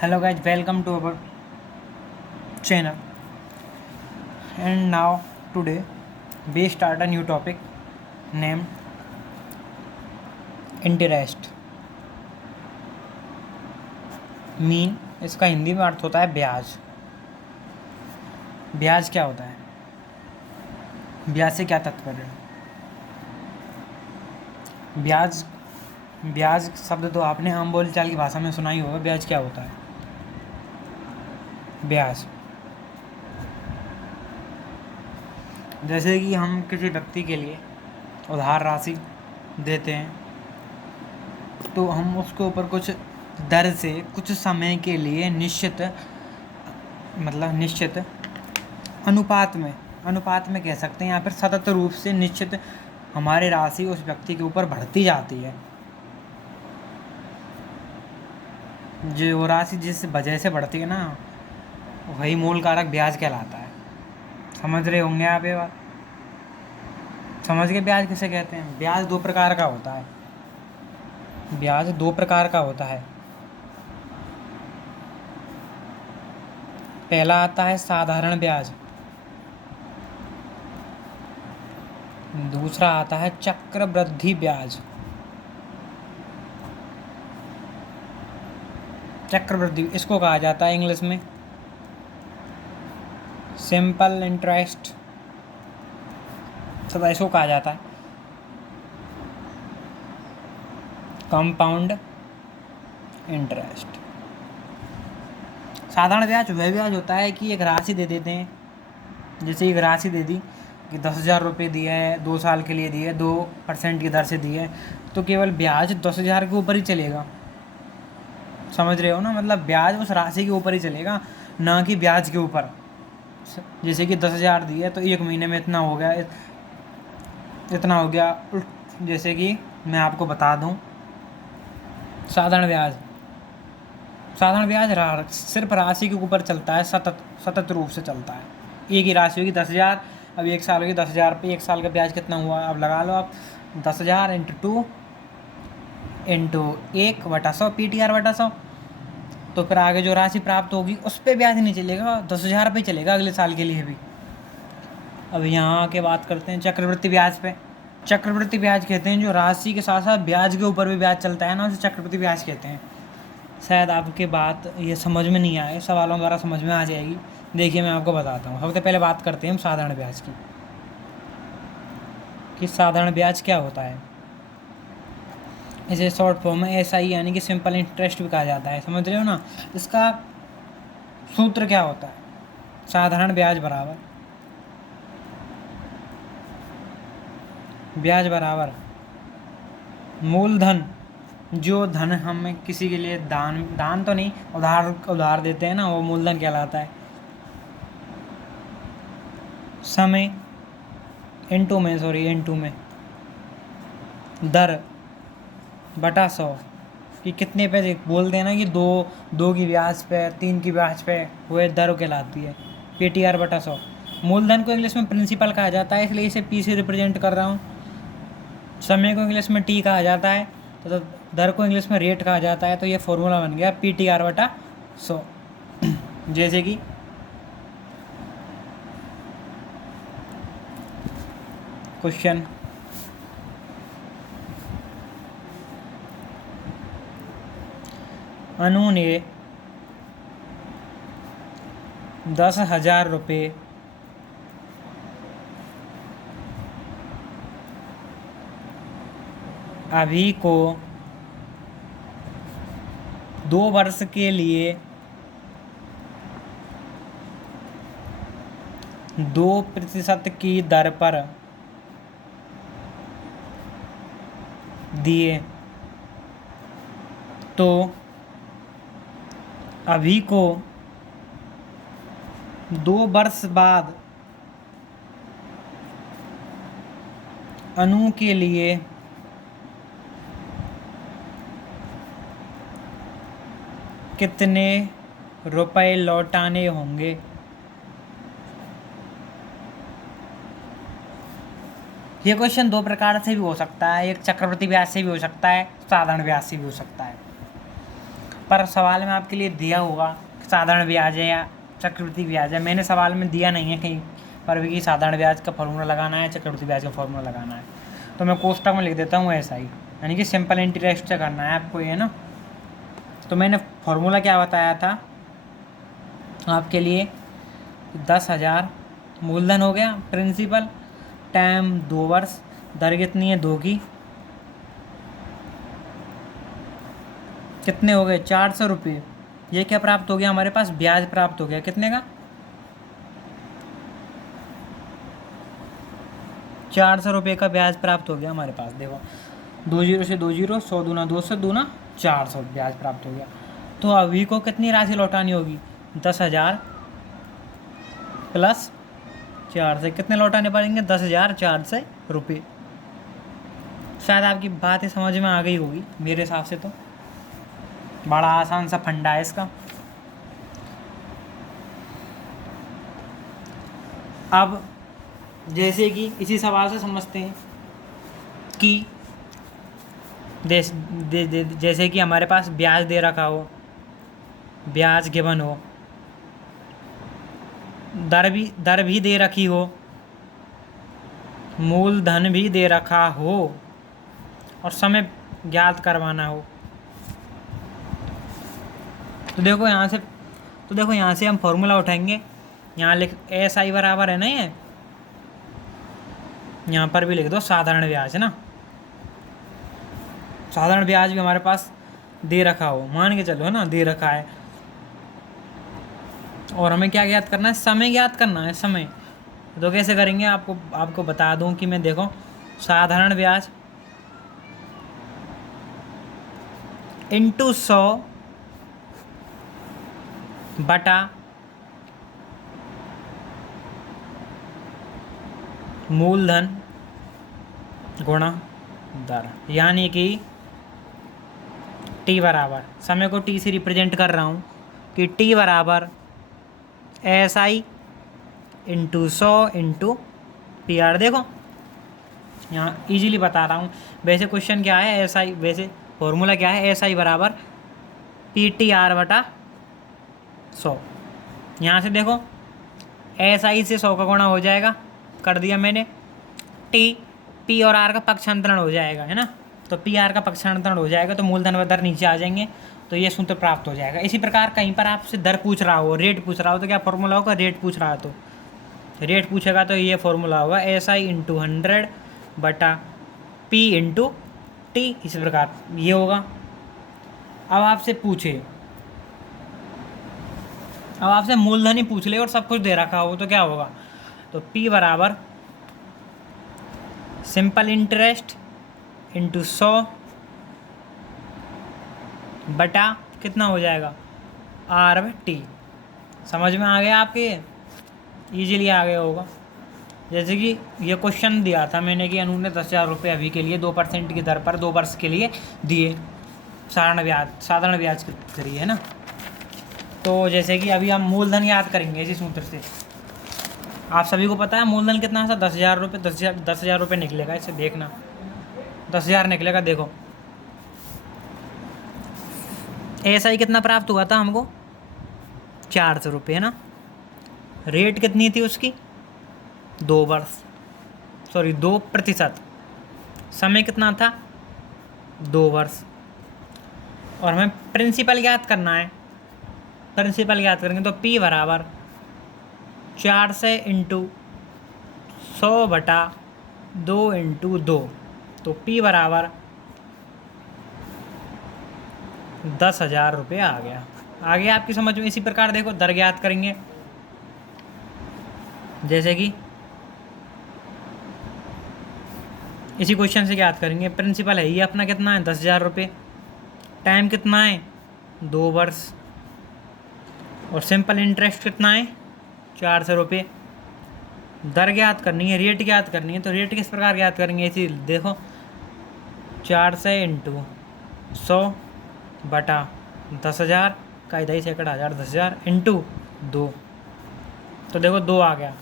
Hello guys, welcome to our channel. And now today we start a new topic named interest. Mean इसका हिंदी में अर्थ होता है ब्याज। ब्याज क्या होता है? ब्याज से क्या तात्पर्य है? ब्याज ब्याज शब्द तो आपने आम बोलचाल की भाषा में सुना ही होगा। ब्याज क्या होता है? ब्याज जैसे कि हम किसी व्यक्ति के लिए उधार राशि देते हैं तो हम उसके ऊपर कुछ दर से कुछ समय के लिए निश्चित अनुपात में कह सकते हैं, या फिर सतत रूप से निश्चित हमारी राशि उस व्यक्ति के ऊपर बढ़ती जाती है। जो वो राशि जिस वजह से बढ़ती है ना, वही मूल कारक ब्याज कहलाता है। समझ रहे होंगे आप ये बात? समझ गए ब्याज किसे कहते हैं? ब्याज दो प्रकार का होता है। ब्याज दो प्रकार का होता है। पहला आता है साधारण ब्याज, दूसरा आता है चक्रवृद्धि ब्याज। चक्रवृद्धि इसको कहा जाता है इंग्लिश में सिंपल इंटरेस्ट, तथा इसको कहा जाता है कंपाउंड इंटरेस्ट। साधारण ब्याज वह ब्याज होता है कि एक राशि दे देते हैं, जैसे एक राशि दे दी कि 10,000 रुपये दिए है, 2 साल के लिए दिए, 2% की दर से दिए है, तो केवल ब्याज 10,000 के ऊपर ही चलेगा। समझ रहे हो ना? मतलब ब्याज उस राशि के ऊपर ही चलेगा, ना कि ब्याज के ऊपर। जैसे कि 10,000 दिए तो 1 महीने में इतना हो गया। जैसे कि मैं आपको बता दूं, साधारण ब्याज सिर्फ राशि के ऊपर चलता है, सतत रूप से चलता है। एक ही राशि होगी 10,000, अब 1 साल होगी 10,000 पे 1 साल का ब्याज कितना हुआ अब लगा लो आप। 10,000 × 2 × 1/100 PTR/100। तो फिर आगे जो राशि प्राप्त होगी उस पर ब्याज नहीं चलेगा, 10,000 पे चलेगा अगले साल के लिए भी। अब यहाँ आके बात करते हैं चक्रवृद्धि ब्याज पे। चक्रवृद्धि ब्याज कहते हैं जो राशि के साथ साथ ब्याज के ऊपर भी ब्याज चलता है ना, उसे चक्रवृद्धि ब्याज कहते हैं। शायद आपके बात ये समझ में नहीं आए, सवालों द्वारा समझ में आ जाएगी। देखिए मैं आपको बताता हूँ। सबसे पहले बात करते हैं हम साधारण ब्याज की, कि साधारण ब्याज क्या होता है। इसे शॉर्ट फॉर्म में SI यानी कि सिंपल इंटरेस्ट भी कहा जाता है। समझ रहे हो ना? इसका सूत्र क्या होता है? साधारण ब्याज बराबर मूलधन, जो धन हम किसी के लिए दान तो नहीं, उधार देते हैं ना, वो मूलधन कहलाता है। समय इनटू में दर बटा 100, कि कितने पैसे बोलते हैं ना कि दो की ब्याज पे 3 की ब्याज पे, वो दर कहलाती है PTR/100। मूलधन को इंग्लिश में प्रिंसिपल कहा जाता है, इसलिए इसे P से रिप्रेजेंट कर रहा हूँ। समय को इंग्लिश में T कहा जाता है, तो दर को इंग्लिश में रेट कहा जाता है। तो ये फॉर्मूला बन गया PTR/100। जैसे कि क्वेश्चन अनु ने 10,000 रुपये अभी को 2 वर्ष के लिए 2% की दर पर दिए, तो अभी को 2 वर्ष बाद अनु के लिए कितने रुपए लौटाने होंगे? ये क्वेश्चन 2 प्रकार से भी हो सकता है, एक चक्रवृद्धि ब्याज से भी हो सकता है, साधारण ब्याज से भी हो सकता है। पर सवाल में आपके लिए दिया होगा साधारण ब्याज है या चक्रवृद्धि ब्याज है। मैंने सवाल में दिया नहीं है कहीं पर भी कि साधारण ब्याज का फॉर्मूला लगाना है, चक्रवृद्धि ब्याज का फॉर्मूला लगाना है, तो मैं कोष्टक में लिख देता हूँ ऐसा ही, यानी कि सिंपल इंटरेस्ट से करना है आपको ये ना। तो मैंने फॉर्मूला क्या बताया था आपके लिए, 10,000 मूलधन हो गया, प्रिंसिपल, टाइम 2 वर्ष, दर कितनी है 2 की, कितने हो गए 400 रुपये। ये क्या प्राप्त हो गया हमारे पास, ब्याज प्राप्त हो गया, कितने का 400 रुपये का ब्याज प्राप्त हो गया हमारे पास। देखो 2 जीरो से 2 जीरो, 100 दूना 200 दूना 400 ब्याज प्राप्त हो गया। तो अभी को कितनी राशि लौटानी होगी, 10,000 प्लस 4 से कितने लौटाने पड़ेंगे, 10,400 रुपये। शायद आपकी बातें समझ में आ गई होगी मेरे हिसाब से, तो बड़ा आसान सा फंडा है इसका। अब जैसे कि इसी सवाल से समझते हैं कि जैसे कि हमारे पास ब्याज दे रखा हो, ब्याज गिवन हो, दर भी दे रखी हो, मूलधन भी दे रखा हो और समय ज्ञात करवाना हो। तो देखो यहाँ से हम फॉर्मूला उठाएंगे। यहाँ लिख SI बराबर है ना, ये यहाँ पर भी लिख दो साधारण ब्याज है ना। साधारण ब्याज भी हमारे पास दे रखा हो, मान के चलो है ना, दे रखा है। और हमें क्या ज्ञात करना है, समय ज्ञात करना है, समय। तो कैसे करेंगे आपको बता दूं कि मैं, देखो साधारण ब्याज इंटू 100 बटा मूलधन गुणा दर, यानी कि T बराबर, समय को T से रिप्रेजेंट कर रहा हूँ कि T बराबर SI इंटू 100 इंटू PR। देखो यहाँ इजीली बता रहा हूँ। वैसे क्वेश्चन क्या है, SI, वैसे फॉर्मूला क्या है, SI बराबर PTR बटा 100। यहाँ से देखो SI से 100 का गुणा हो जाएगा, कर दिया मैंने, P और R का पक्षांतरण हो जाएगा है ना। तो PR का पक्षांतरण हो जाएगा तो मूलधन व दर नीचे आ जाएंगे, तो ये सूत्र प्राप्त हो जाएगा। इसी प्रकार कहीं पर आपसे दर पूछ रहा हो, रेट पूछ रहा हो, तो क्या फॉर्मूला होगा, रेट पूछ रहा है तो रेट पूछेगा तो ये फॉर्मूला होगा SI इंटू 100 बटा P इंटू T, इस प्रकार ये होगा। अब आपसे मूलधन ही पूछ ले और सब कुछ दे रखा हो तो क्या होगा, तो P बराबर सिंपल इंटरेस्ट इंटू 100 बटा कितना हो जाएगा R/T। समझ में आ गया आपके, इजीली आ गया होगा। जैसे कि ये क्वेश्चन दिया था मैंने कि अनु ने 10,000 रुपये अभी के लिए 2% की दर पर 2 वर्ष के लिए दिए, साधारण ब्याज के जरिए है ना। तो जैसे कि अभी हम मूलधन याद करेंगे इसी सूत्र से। आप सभी को पता है मूलधन कितना था, 10,000 रुपये। 10,000 रुपये निकलेगा, इसे देखना 10,000 निकलेगा। देखो SI कितना प्राप्त हुआ था हमको, 400 रुपये है ना। रेट कितनी थी उसकी, 2%। समय कितना था, 2 वर्ष। और हमें प्रिंसिपल ज्ञात करना है, प्रिंसिपल ज्ञात करेंगे तो P बराबर 400 इंटू 100 बटा 2 इंटू 2, तो P बराबर 10,000 रुपये आ गया। आगे आपकी समझ में। इसी प्रकार देखो दर ज्ञात करेंगे, जैसे कि इसी क्वेश्चन से ज्ञात करेंगे। प्रिंसिपल है ये अपना कितना है, 10,000 रुपये, टाइम कितना है 2 वर्ष, और सिंपल इंटरेस्ट कितना है 400 रुपये। दर ज्ञात करनी है, रेट ज्ञात करनी है, तो रेट किस प्रकार ज्ञात करेंगे, इसी देखो 400 इंटू 100 बटा 10,000 का इधर से कटा 10,000 इंटू 2, तो देखो 2 आ गया।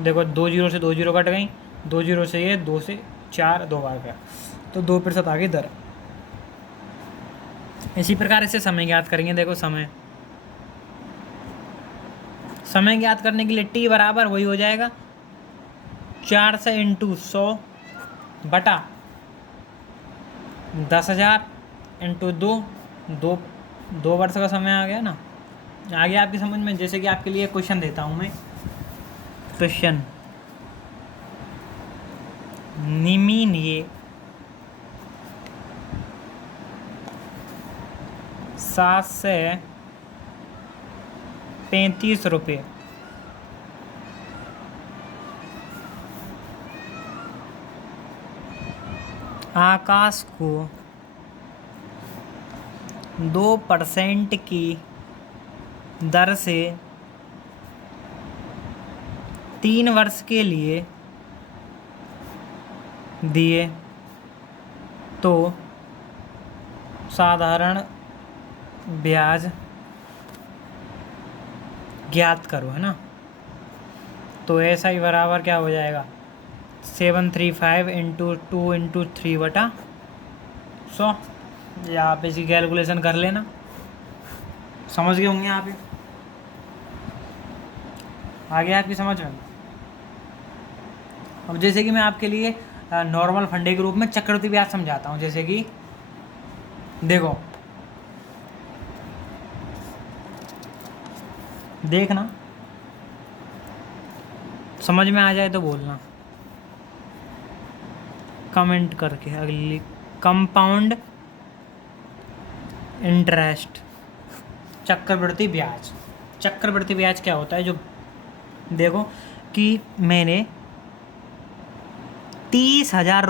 देखो 2 जीरो से 2 जीरो कट गई, 2 जीरो से ये 2 से 4 2 आ गया, तो 2% आ गई दर। इसी प्रकार इससे समय ज्ञात करेंगे। देखो समय ज्ञात करने के लिए टी बराबर वही हो जाएगा 400 × 100 बटा 10,000 × 2 वर्ष का समय आ गया ना। आगे आपकी समझ में, जैसे कि आपके लिए क्वेश्चन देता हूँ मैं। क्वेश्चन निम्नलिखित 735 रुपये आकाश को 2% की दर से 3 वर्ष के लिए दिए तो साधारण ब्याज ज्ञात करो, है ना। तो ऐसा ही बराबर क्या हो जाएगा 735 × 2 × 3 बटा 100। या आप इसकी कैलकुलेशन कर लेना, समझ गए होंगे आप। आगे आपकी समझ में। अब जैसे कि मैं आपके लिए नॉर्मल फंडे के रूप में चक्रवृद्धि ब्याज समझाता हूँ। जैसे कि देखो, देखना, समझ में आ जाए तो बोलना कमेंट करके। अगली कंपाउंड इंटरेस्ट, चक्रवृद्धि ब्याज। चक्रवृद्धि ब्याज क्या होता है? जो देखो कि मैंने 30,000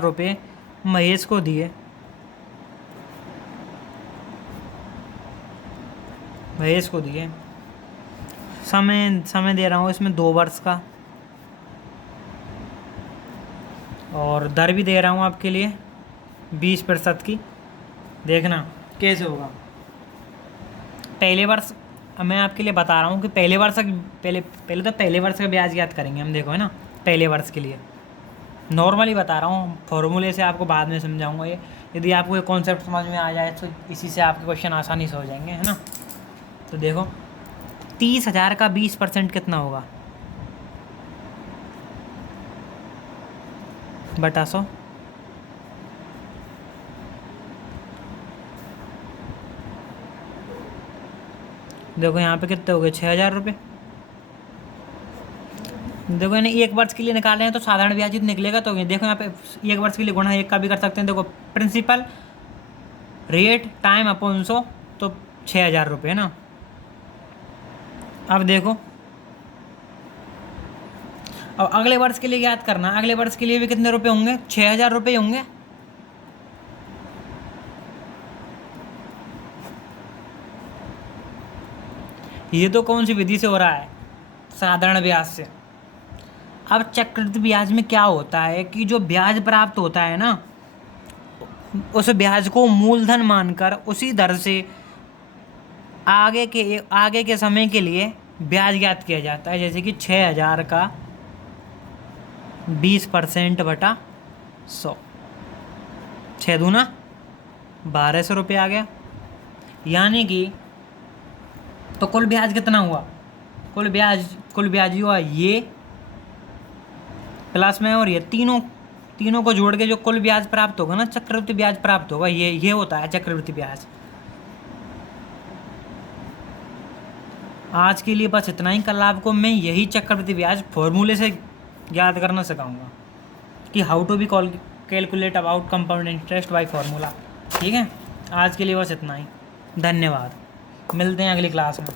रुपये महेश को दिए, समय दे रहा हूँ इसमें 2 वर्ष का, और दर भी दे रहा हूँ आपके लिए 20% की। देखना कैसे होगा। पहले वर्ष मैं आपके लिए बता रहा हूँ कि पहले वर्ष का ब्याज याद करेंगे हम। देखो, है ना, पहले वर्ष के लिए नॉर्मली बता रहा हूँ, फॉर्मूले से आपको बाद में समझाऊंगा। ये यदि आपको ये कॉन्सेप्ट समझ में आ जाए तो इसी से आपके क्वेश्चन आसानी से हो जाएंगे, है ना। तो देखो 30,000 का 20% कितना होगा बटा 100। देखो यहाँ पे कितने हो गए 6,000 रुपये। देखो यानी 1 वर्ष के लिए निकाल रहे हैं तो साधारण ब्याज ही निकलेगा। तो देखो यहाँ पे 1 वर्ष के लिए गुणा 1 का भी कर सकते हैं। देखो प्रिंसिपल रेट टाइम अपॉन 100, तो 6,000 रुपये, है ना। अब देखो, अब अगले वर्ष के लिए याद करना। अगले वर्ष के लिए भी कितने रुपए होंगे? 6,000 रुपये होंगे। ये तो कौन सी विधि से हो रहा है? साधारण ब्याज से। अब चक्रवृद्धि ब्याज में क्या होता है कि जो ब्याज प्राप्त होता है ना, उस ब्याज को मूलधन मानकर उसी दर से आगे के समय के लिए ब्याज ज्ञात किया जाता है। जैसे कि 6,000 का 20% बटा 100, 6 दूना 1,200 रुपये आ गया। यानी कि तो कुल ब्याज कितना हुआ? कुल ब्याज हुआ ये प्लस में, और ये तीनों को जोड़ के जो कुल ब्याज प्राप्त होगा ना, चक्रवृद्धि ब्याज प्राप्त होगा, ये होता है चक्रवृद्धि ब्याज। आज के लिए बस इतना ही। कल आपको मैं यही चक्रवृद्धि ब्याज फॉर्मूले से याद करना सिखाऊंगा कि how to be calculate about compound interest by formula. ठीक है, आज के लिए बस इतना ही। धन्यवाद, मिलते हैं अगली क्लास में।